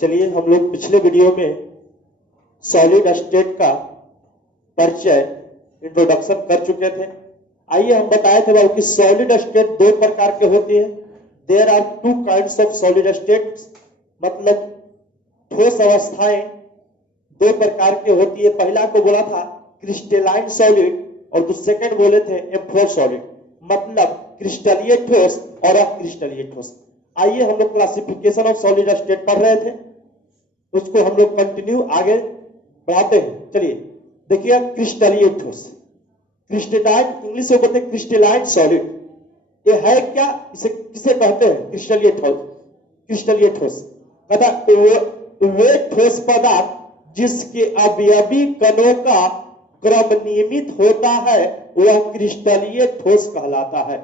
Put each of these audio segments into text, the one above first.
चलिए हम लोग पिछले वीडियो में सॉलिड स्टेट का परिचय इंट्रोडक्शन कर चुके थे। आइए हम बताए थे बाबू कि सॉलिड स्टेट दो प्रकार के होती है। There are two kinds of solid states, मतलब ठोस अवस्थाएं दो प्रकार के होती है। पहला को बोला था क्रिस्टलाइन सॉलिड और सेकंड बोले थे एम्फोर सॉलिड, मतलब क्रिस्टलीय ठोस और अक्रिस्टलीय ठोस। आइए हम लोग क्लासिफिकेशन ऑफ सॉलिड स्टेट पढ़ रहे थे, उसको हम लोग कंटिन्यू आगे बढ़ाते हैं। चलिए देखिए, क्रिस्टलीय ठोस, क्रिस्टलाइन इंग्लिश में बोलते हैं क्रिस्टलाइन सॉलिड। ये है क्या, इसे किसे कहते हैं? क्रिस्टलीय ठोस। क्रिस्टलीय ठोस वे ठोस पदार्थ जिसके अवयवी कणों का क्रम नियमित होता है वह क्रिस्टलीय ठोस कहलाता है।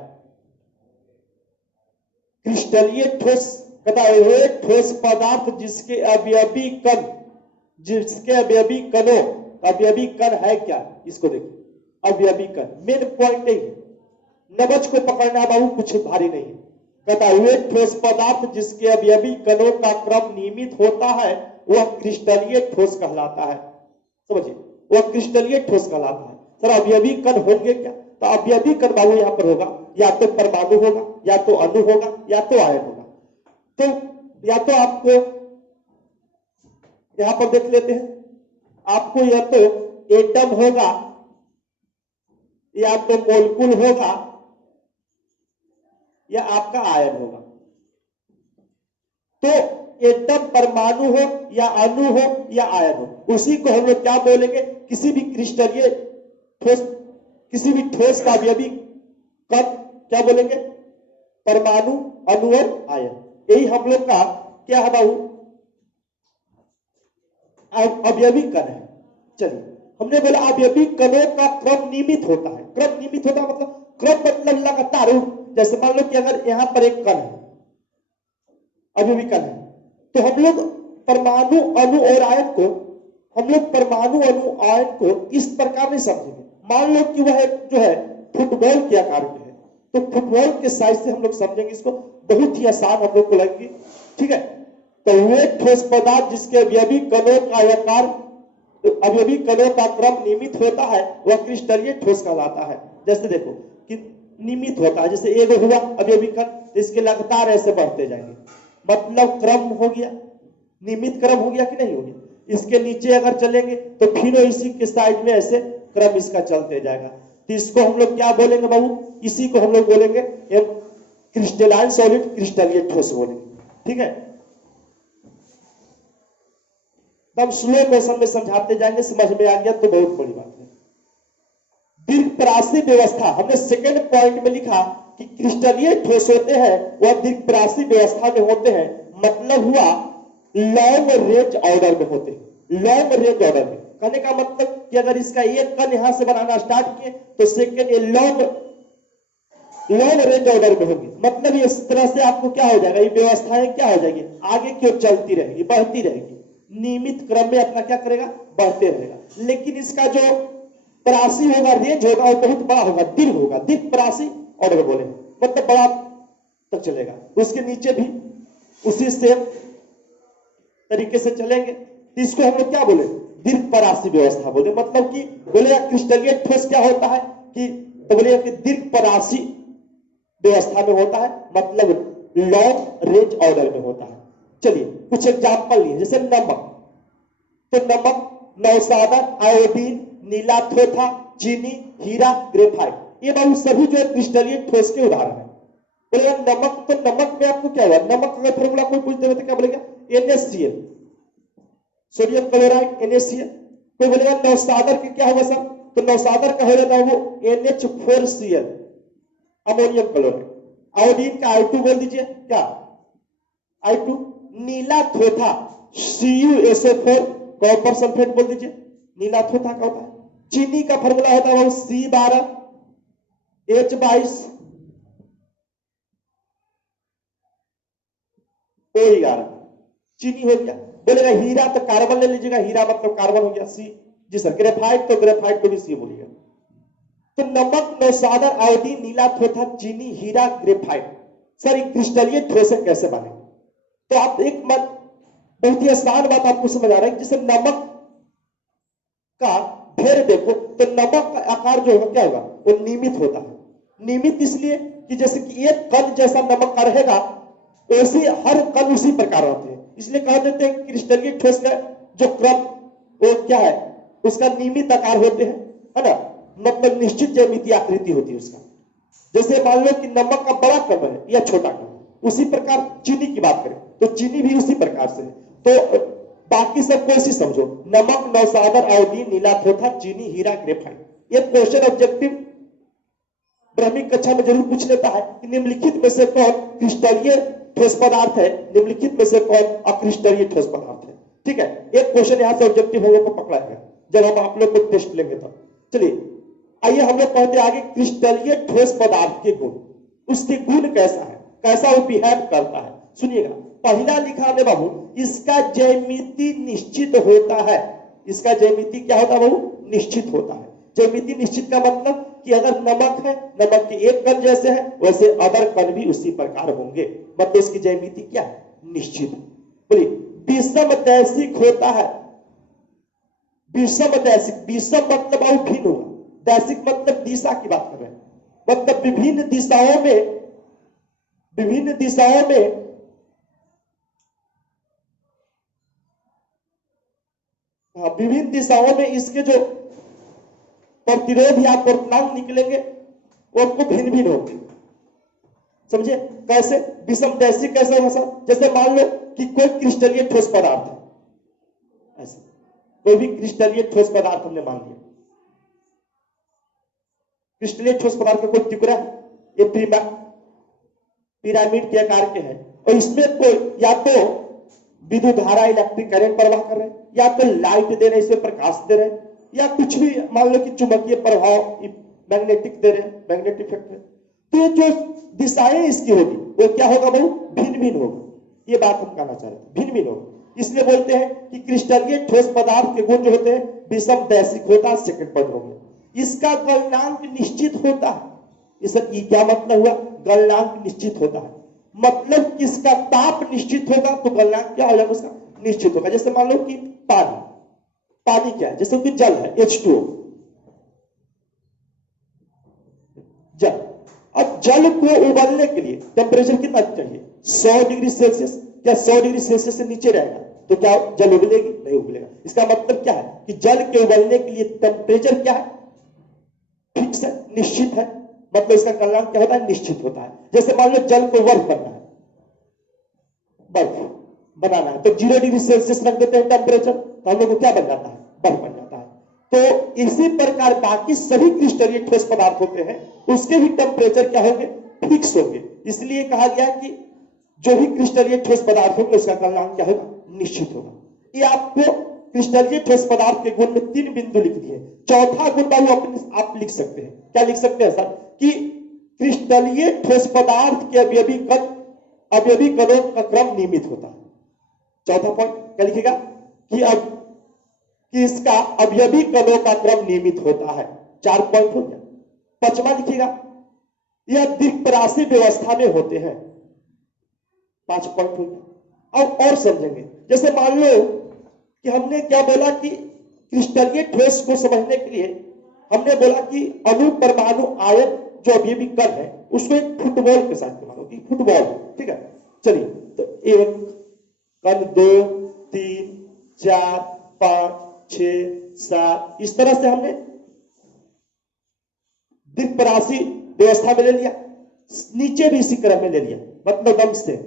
क्रिस्टलीय ठोस वे ठोस पदार्थ जिसके अवयवी कणों, अवयवी कण है क्या, इसको देखिए, अवयवी कण मेन पॉइंट नहीं है, नबज को पकड़ना बाबू कुछ भारी नहीं है। कहता हुए ठोस पदार्थ जिसके अवयवी कणों का क्रम नियमित होता है वह क्रिस्टलीय ठोस कहलाता है। समझिए, वह क्रिस्टलीय ठोस कहलाता है। सर अवयवी कण होंगे क्या? तो अवयवी कण बाबू यहां पर होगा या तो परमाणु होगा, या तो अणु होगा, या तो आयन होगा। तो या तो आपको यहां पर देख लेते हैं, आपको या तो एटम होगा, या तो मोलकुल होगा, या आपका आयन होगा। तो एटम परमाणु हो या अणु हो या आयन हो, उसी को हम लोग क्या बोलेंगे? किसी भी क्रिस्टलीय ठोस, किसी भी ठोस का अवयवी कण क्या बोलेंगे? परमाणु, अणु और आयन। यही हम लोग का क्या है बाबू? अवयवी कण है। चलिए हमने बोला अवयवी कणों का क्रम नियमित होता है। क्रम नियमित होता मतलब क्रम मतलब लगातार। जैसे मान लो कि अगर यहां पर एक कण है, अवयवी कण है, तो हम लोग परमाणु, अणु और आयन को, हम लोग परमाणु, अणु, आयन को इस प्रकार नहीं समझेंगे। मान लो कि वह जो है फुटबॉल के आकार में है, तो फुटबॉल के साइज से हम लोग समझेंगे इसको, बहुत ही आसान हम लोग को लगेगी। ठीक है, तो वे ठोस पदार्थ जिसके अवयवी कणों का आकार, अवयवी कणों का क्रम नियमित होता है वह क्रिस्टलीय ठोस कहलाता है। जैसे देखो कि नियमित होता है, जैसे एक हुआ अवयवी कण, इसके लगातार ऐसे बढ़ते जाएंगे, मतलब क्रम हो गया, नियमित क्रम हो गया कि नहीं हो गया। इसके नीचे अगर चलेंगे तो फिर इसी के साइड में ऐसे क्रम इसका चलते जाएगा। तो इसको हम लोग क्या बोलेंगे बाबू? इसी को हम लोग बोलेंगे क्रिस्टलाइन सॉलिड, क्रिस्टलीय ठोस बोलेंगे। ठीक है, हम स्लो मोशन में समझाते जाएंगे, समझ में आ गया तो बहुत बड़ी बात है। दीर्घपरासी व्यवस्था, हमने सेकंड पॉइंट में लिखा कि क्रिस्टलीय ठोस होते हैं वह दीर्घपरासी व्यवस्था में होते हैं, मतलब हुआ लॉन्ग रेंज ऑर्डर में होते हैं। लॉन्ग रेंज ऑर्डर में कहने का मतलब कि अगर इसका एक कण यहां से बनाना स्टार्ट किए तो सेकंड ये लॉन्ग रेंज ऑर्डर में होगी। मतलब इस तरह से आपको क्या हो जाएगा, ये व्यवस्थाएं क्या हो जाएगी, आगे क्यों चलती रहेगी, बढ़ती रहेगी, नियमित क्रम में अपना क्या करेगा, बढ़ते रहेगा। लेकिन इसका जो परासी होगा, रेंज होगा, वो बहुत बड़ा होगा, दीर्घ होगा, दीर्घ परासी ऑर्डर बोले, मतलब बड़ा तक चलेगा। उसके नीचे भी उसी सेम तरीके से चलेंगे। तो इसको हम लोग क्या बोले? दीर्घ परासी व्यवस्था बोले। मतलब कि बोले क्रिस्टलीय ठोस क्या होता है कि, तो बोले कि दीर्घ परासी व्यवस्था में होता है, मतलब लॉन्ग रेंज ऑर्डर में होता है। चलिए कुछ एग्जांपल लिए, जैसे नमक, तो नमक, नौसादा, आयोडीन, नीला थोथा, चीनी, हीरा, ग्रेफाइट, ये बाबू सभी जो है क्रिस्टलीय ठोस के उदाहरण है। बोलेगा नमक, तो नमक में आपको क्या हुआ? नमक का फॉर्मूला कोई पूछ देगा तो क्या बोलेगा? NaCl, sodium chloride, NaCl। कोई बोलेगा नौसादर के क्या होगा सर? तो नौसादर का हो जाता है वो NH4Cl, अमोनियम क्लोराइड। आयोडीन का I2 बोल दीजिए, क्या I2। नीला थोथा CuSO4, कॉपर सल्फेट बोल दीजिए, नीला थोथा का होता है। चीनी का फॉर्मूला होता है वो C12H22O11, चीनी हो गया। बोलेगा हीरा, तो कार्बन ले लीजिएगा, हीरा मतलब कार्बन हो गया C। जी सर। ग्रेफाइट, तो ग्रेफाइट को भी C बोलिएगा। तो नमक, नौसादर, आयोडीन, नीला थोथा, चीनी, हीरा, ग्रेफाइट, सर ये क्रिस्टलीय ठोस कैसे बने? तो आप एक मत बहुत ही आसान बात आपको समझ आ रहा है। जैसे नमक का ढेर देखो तो नमक का आकार जो होगा क्या होगा, वो नियमित होता है। नियमित इसलिए कि जैसे कि एक कण जैसा नमक का रहेगा, वैसे हर कण उसी प्रकार होते हैं। इसलिए कह देते हैं क्रिस्टलीय ठोस का जो क्रम वो क्या है, उसका नियमित आकार होते हैं, है ना, मतलब निश्चित ज्यामितीय आकृति होती है उसका। जैसे मान लो कि नमक का बड़ा कण है या छोटा कण, उसी प्रकार चीनी की बात करें तो चीनी भी उसी प्रकार से है। तो बाकी सब को इसी समझो, नमक, नौसादर, आयोडीन, नीला थोथा, चीनी, हीरा, ग्रेफाइट। ये क्वेश्चन ऑब्जेक्टिव प्राथमिक कक्षा में जरूर पूछ लेता है कि निम्नलिखित में से कौन क्रिस्टलीय ठोस पदार्थ है, निम्नलिखित में से कौन अक्रिस्टलीय ठोस पदार्थ है। ठीक है, एक क्वेश्चन यहां से ऑब्जेक्टिव हम लोग को पकड़ा है जब हम आप लोग को टेस्ट लेंगे तब। चलिए आइए हम लोग पढ़ते आगे क्रिस्टलीय ठोस पदार्थ के गुण, उसके गुण कैसा है, कैसा वो बिहेव करता है। सुनिएगा, पहला लिखा है बाबू, इसका ज्यामिति निश्चित होता है। इसका ज्यामिति क्या होता है बाबू, निश्चित होता है। ज्यामिति निश्चित का मतलब कि अगर नमक है, नमक के एक कण जैसे है, वैसे अदर कण भी उसी प्रकार होंगे, मतलब इसकी ज्यामिति क्या है, निश्चित। बोलिए, विषमदैशिक होता है। विषमदैशिक, विषम मतलब और भिन्न होगा, दैशिक मतलब दिशा की बात कर रहे हैं, मतलब विभिन्न दिशाओं में, विभिन्न दिशाओं में विभिन्न दिशाओं में इसके जो प्रतिरोध या पूर्णांक निकलेंगे वो आपको भिन्न भिन्न होंगे। समझे कैसे, विषमदैशिक कैसे होगा सर, जैसे मान लो कि कोई क्रिस्टलीय ठोस पदार्थ है, ऐसे कोई भी क्रिस्टलीय ठोस पदार्थ हमने मान लिया, क्रिस्टलीय ठोस पदार्थ का कोई टुकड़ा है, ये पिरामिड के आकार के है, और इसमें कोई या तो विद्युत धारा इलेक्ट्रिक करंट प्रवाह कर रहे हैं, या तो लाइट दे रहे हैं, इसमें प्रकाश दे रहे हैं, या कुछ भी मान लो कि चुंबकीय प्रभाव मैग्नेटिक दे रहे हैं, मैग्नेटिक इफेक्ट है। तो जो दिशाएं इसकी होगी वो क्या होगा भाई, भिन्न भिन्न होगा। ये बात हम कहना चाह रहे हैं, भिन्न भिन्न होगा। इसलिए बोलते हैं कि क्रिस्टलीय ठोस पदार्थ के गुण जो होते हैं विषमदैशिक होता है। सेकंड पॉइंट हो गया, इसका गलनांक निश्चित होता है। ये क्या मतलब हुआ, गलनांक निश्चित होता है, मतलब किसका ताप निश्चित होगा तो गलनांक क्या हो जाएगा, उसका निश्चित होगा। जैसे मान लो कि पानी, पानी क्या है, जैसे कि जल है, H2O जल। अब जल को उबलने के लिए टेम्परेचर कितना चाहिए, 100 डिग्री सेल्सियस। क्या 100 डिग्री सेल्सियस से नीचे रहेगा तो क्या जल उबलेगी, नहीं उबलेगा। इसका मतलब क्या है कि जल के उबलने के लिए टेम्परेचर क्या है, फिक्स है, निश्चित है, मतलब इसका गलनांक क्या होता है, निश्चित होता है। जैसे मान लो जल को बर्फ करना है, बर्फ बनाना है तो 0 डिग्री सेल्सियस रख देते हैं टेम्परेचर, तो हम लोग को क्या बन जाता है, बर्फ बन जाता है। तो इसी प्रकार बाकी सभी क्रिस्टलीय ठोस पदार्थ होते हैं, उसके भी टेम्परेचर क्या होंगे, फिक्स होंगे। इसलिए कहा गया कि जो भी क्रिस्टलीय ठोस पदार्थ होंगे उसका गलनांक क्या होगा, निश्चित होगा। ये आपको क्रिस्टलीय ठोस पदार्थ के गुण में 3 बिंदु लिख दिए। चौथा गुण बाबू आप लिख सकते हैं, क्या लिख सकते हैं सर, कि क्रिस्टलीय ठोस पदार्थ के अवयवी कणों का क्रम नियमित होता है। चौथा पॉइंट क्या लिखेगा कि इसका अवयवी कणों का क्रम नियमित होता है। 4 पॉइंट हो गया। पांचवा लिखिएगा, यह द्विपराशी व्यवस्था में होते हैं। 5 पॉइंट हो गया। अब और समझेंगे, जैसे मान लो कि हमने क्या बोला कि क्रिस्टलीय ठोस को समझने के लिए हमने बोला कि अणु, परमाणु, आयन जो अवयवी कण है उसको एक फुटबॉल के साथ मानो कि फुटबॉल, ठीक है। चलिए तो 1 कण, 2, 3, 4, 5, 6, 7, इस तरह से हमने द्विपराशी व्यवस्था में ले लिया, नीचे भी इसी क्रम में ले लिया, मतलब दम से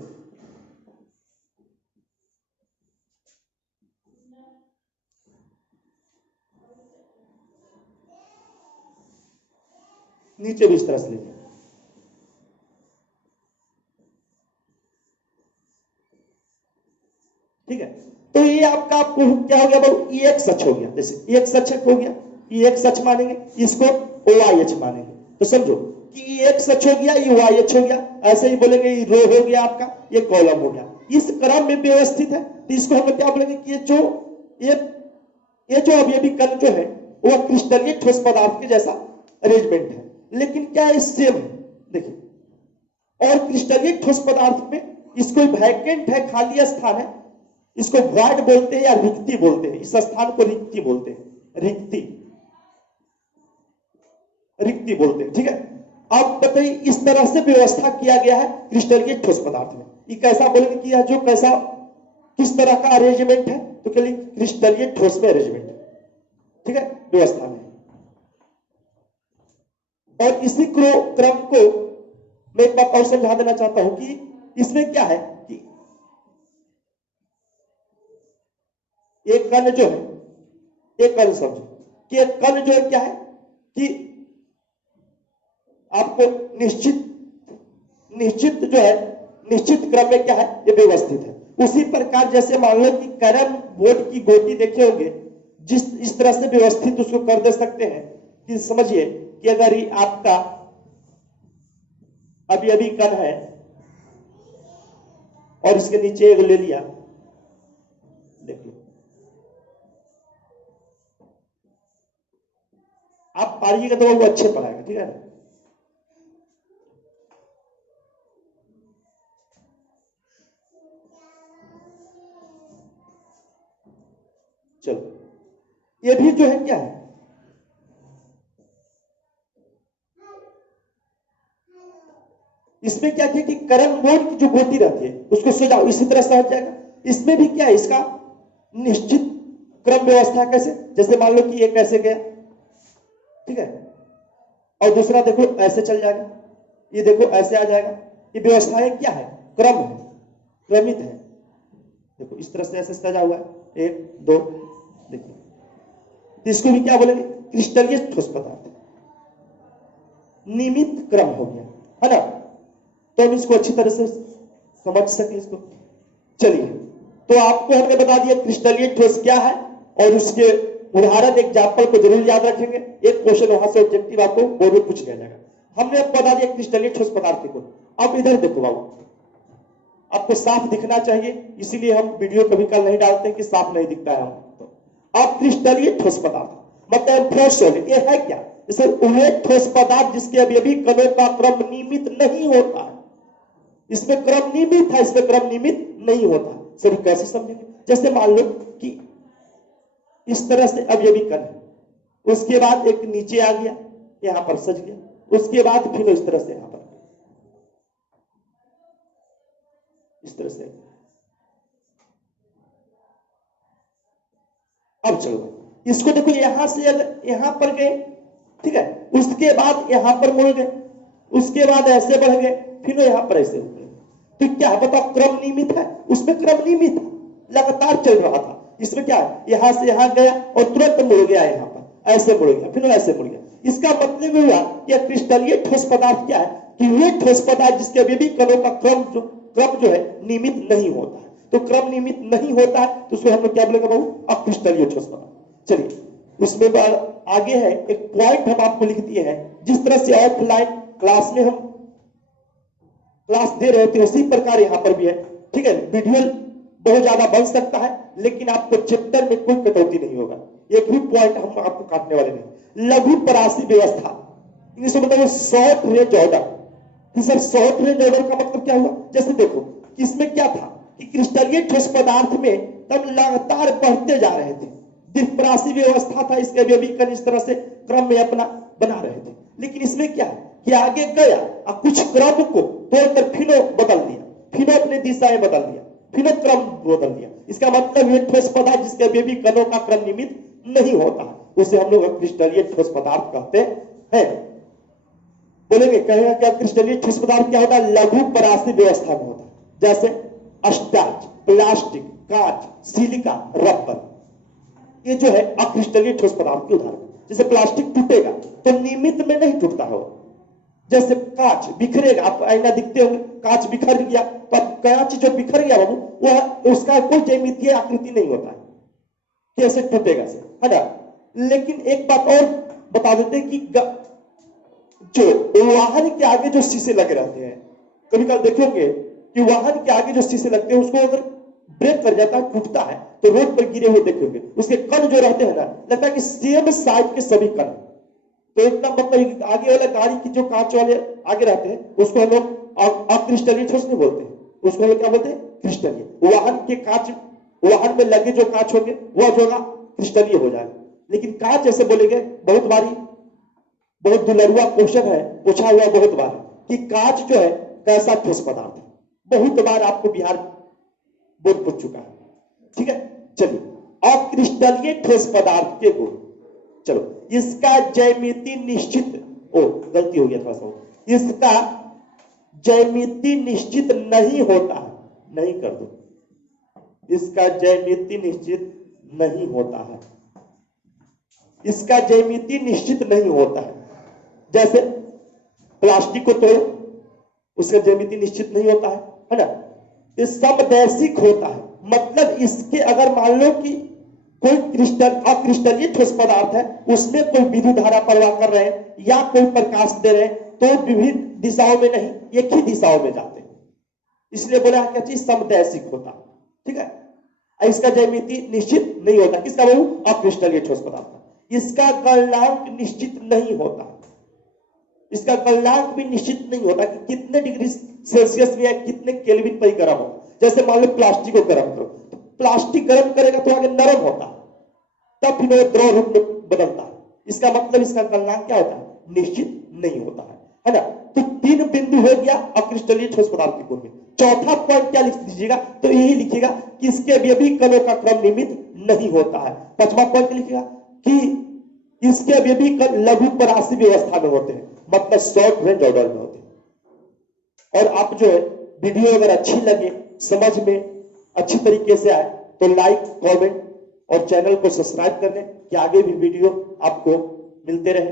नीचे भी इस तरह से ले लिया। ठीक है, तो ये आपका क्या हो गया, एक सच हो गया। जैसे एक सच हो गया, एक सच मानेंगे, इसको OIH मानेंगे, तो समझो कि एक सच हो गया, ये OIH हो गया। ऐसे ही बोलेंगे ये रो हो गया आपका, ये कॉलम हो गया, इस क्रम में व्यवस्थित है। तो इसको हम क्या बोलेंगे कि ये जो अवयवी कण जो है वो क्रिस्टलीय ठोस पदार्थ के जैसा अरेंजमेंट है, लेकिन क्या है, सेम है। देखिए, और क्रिस्टलीय ठोस पदार्थ में इसको वैकेंट है, खाली स्थान है, इसको वॉइड बोलते हैं या रिक्ति बोलते हैं, इस स्थान को रिक्ति बोलते हैं, रिक्ति, रिक्ति बोलते हैं। ठीक है, अब बताइए इस तरह से व्यवस्था किया गया है क्रिस्टलीय ठोस पदार्थ में। ये कैसा बोलेंगे कि जो कैसा किस तरह का अरेंजमेंट है, तो कह लीजिए क्रिस्टलीय ठोस में अरेंजमेंट, ठीक है, व्यवस्था में। और इसी क्रम को मैं एक बात और समझा देना चाहता हूं कि इसमें क्या है कि एक कण जो है, एक कण समझो कि एक कण जो है क्या है कि आपको निश्चित जो है, निश्चित क्रम में क्या है, ये व्यवस्थित है। उसी प्रकार जैसे मान लो कि कैरम बोर्ड की गोटी देखे होंगे, जिस इस तरह से व्यवस्थित उसको कर दे सकते हैं कि समझिए कि अगर ये आपका अभी अभी कण है और इसके नीचे एक ले लिया, देखिए आप पारिएगा तो वो अच्छे पढ़ाएगा, ठीक है ना। चलो, ये भी जो है क्या है, इसमें क्या है कि करम बोर्ड की जो गोटी रहती है उसको सजाओ, इसी तरह से हट जाएगा। इसमें भी क्या है, इसका निश्चित क्रम व्यवस्था कैसे, जैसे मान लो कि ये कैसे गया, ठीक है, और दूसरा देखो ऐसे चल जाएगा, ये देखो ऐसे आ जाएगा। ये व्यवस्थाएं क्या है, क्रम है, क्रमित है। देखो इस तरह से ऐसे सजा हुआ है, 1 2, देखिए, इसको भी क्या बोलेंगे, क्रिस्टलीय ठोस पदार्थ, नियमित क्रम हो गया, है ना। तो हम इसको अच्छी तरह से समझ सके इसको। चलिए, तो आपको हमने बता दिया क्रिस्टलीय ठोस क्या है, और उसके उदाहरण एग्जाम्पल को जरूर याद रखेंगे। एक क्वेश्चन वहां से ऑब्जेक्टिव आपको बोर्ड में पूछ लिया जाएगा। हमने आपको बता दिया क्रिस्टलीय ठोस पदार्थ को। अब इधर देखो बाबू, आपको साफ दिखना चाहिए, इसीलिए हम वीडियो कभी कल नहीं डालते कि साफ नहीं दिखता है। अब क्रिस्टलीय ठोस पदार्थ मतलब ये है क्या, जैसे वे ठोस पदार्थ जिसके अभी कणों का क्रम नियमित नहीं होता है। इसमें क्रम नियमित है, इसमें क्रम नियमित नहीं होता। सर कैसे समझेंगे, जैसे मान लो कि इस तरह से अभी कण है, उसके बाद एक नीचे आ गया, यहां पर सज गया, उसके बाद फिर इस तरह से यहां पर इस तरह से। अब चलो इसको देखो, यहां से अगर यहां पर गए, ठीक है, उसके बाद यहां पर मुड़ गए, उसके बाद ऐसे बढ़ गए, फिर यहां पर ऐसे हो गए। तो क्या है बताओ, क्रम नियमित है, उसमें क्रम नियमित है, लगातार चल रहा था। इसमें क्या है, यहां से यहां गया और तुरंत मुड़ गया, यहां पर ऐसे मुड़ गया, फिर ऐसे मुड़ गया। इसका मतलब हुआ कि क्रिस्टलीय ठोस पदार्थ क्या है कि वे ठोस पदार्थ जिसके अभी भी कणों का क्रम जो है नियमित नहीं होता है। तो क्रम नियमित नहीं होता है तो उसको हम लोग क्या बोलेंगे बाबू, अक्रिस्टलीय ठोस पदार्थ। चलिए उसमें आगे है एक पॉइंट हम आपको लिख दिए हैं, जिस तरह से ऑफलाइन क्लास में हम क्लास दे रहे थे उसी प्रकार यहां पर भी है, ठीक है। वीडियो बहुत ज्यादा बन सकता है, लेकिन आपको चैप्टर में कोई कटौती नहीं होगा। एक भी पॉइंट हम आपको काटने वाले नहीं। लघु परासी व्यवस्था, इंग्लिश में मतलब short range order. Sir short range order का मतलब क्या हुआ, जैसे देखो इसमें क्या था कि क्रिस्टलीय ठोस पदार्थ में तब लगातार बढ़ते जा रहे थे, द्विपरासी व्यवस्था था, इसके अभी कण इस तरह से क्रम में अपना बना रहे थे। लेकिन इसमें क्या है कि आगे गया और कुछ क्रम को तोड़कर फिर बदल दिया, फिर अपने दिशाएं बदल दिया, फिर क्रम बदल दिया। इसका मतलब ये ठोस पदार्थ जिसके अभी कणों का क्रम नियमित नहीं होता है, उसे हम लोग क्रिस्टलीय ठोस पदार्थ कहते हैं। बोलेंगे कहेगा क्या क्रिस्टलीय ठोस पदार्थ क्या होता है, लघु परासी व्यवस्था में होता है। जैसे स्टार्च, प्लास्टिक, कांच, सिलिका, रबर, ये जो है अक्रिस्टलीय ठोस पदार्थ के उदाहरण। जैसे प्लास्टिक टूटेगा तो नियमित में नहीं टूटता है, जैसे कांच बिखरेगा, आपको आईना दिखते होंगे, कांच बिखर गया तो कांच जो बिखर गया बाबू, वह उसका कोई ज्यामितीय आकृति नहीं होता है, कैसे टूटेगा से, है ना। लेकिन एक बात और बता देते हैं कि जो वाहन के आगे जो शीशे लगे रहते हैं, कभी कभी देखोगे कि वाहन के आगे जो शीशे लगते हैं उसको अगर ब्रेक कर जाता है, टूटता है, तो रोड पर गिरे हुए देखोगे उसके कण जो रहते हैं ना, लगता है कि सेम साइज के सभी कण। तो इतना मतलब आगे वाले गाड़ी की जो कांच वाले आगे रहते हैं उसको हम लोग अक्रिस्टलीय ठोस नहीं बोलते हैं, उसको हम लोग क्या बोलते हैं, क्रिस्टलीय। वाहन के कांच वाहन में लगे जो कांच होंगे वह जो होगा क्रिस्टलीय हो जाएगा। लेकिन कांच जैसे बोलेंगे बहुत बारी, बहुत दुलरुआ क्वेश्चन है पूछा हुआ बहुत बार कि कांच जो है कैसा ठोस पदार्थ है, बहुत बार आपको बिहार बोर्ड पूछ चुका है। ठीक है, चलिए अक्रिस्टलीय ठोस पदार्थ के गुण, चलो इसका ज्यामिति निश्चित, ओ गलती हो गया थोड़ा सा, इसका ज्यामिति निश्चित नहीं होता है, नहीं कर दो, इसका ज्यामिति निश्चित नहीं होता है, इसका ज्यामिति निश्चित नहीं होता है। जैसे प्लास्टिक को तोड़ो, उसका ज्यामिति निश्चित नहीं होता है ना। ये समदैशिक होता है, मतलब इसके अगर मान लो कि कोई क्रिस्टल अक्रिस्टलीय ठोस पदार्थ है, उसमें कोई विद्युत धारा प्रवाह कर रहे हैं या कोई प्रकाश दे रहे हैं तो विभिन्न दिशाओं में नहीं, एक ही दिशाओं में जाते हैं, इसलिए बोला है क्या चीज समदैशिक होता है। ठीक है, इसका ज्यामिति निश्चित नहीं होता, किसका बहु अक्रिस्टलीय ठोस पदार्थ। इसका गलनांक निश्चित नहीं होता, इसका गलनांक भी निश्चित नहीं होता कि कितने डिग्री सेल्सियस में या कितने केल्विन पर गर्म हो। जैसे मान लो प्लास्टिक को गर्म करो, तो प्लास्टिक गर्म करेगा तो आगे नरम होता है, तब फिर वो द्रव रूप में बदलता है, इसका मतलब इसका गलनांक क्या होता है, निश्चित नहीं होता है ना। तो 3 बिंदु हो गया अक्रिस्टलीय ठोस पदार्थ के गुण में। चौथा पॉइंट क्या लिख दीजिएगा, तो यही लिखिएगा कि इसके भी कणों का क्रम नियमित नहीं होता है। 5वां पॉइंट लिखिएगा कि इसके भी कण लघु परासी व्यवस्था में होते हैं, मतलब शॉर्ट रेंज ऑर्डर में होते हैं। और आप जो है वीडियो अगर अच्छी लगे, समझ में अच्छी तरीके से आए तो लाइक, कमेंट और चैनल को सब्सक्राइब कर लें कि आगे भी वीडियो आपको मिलते रहे।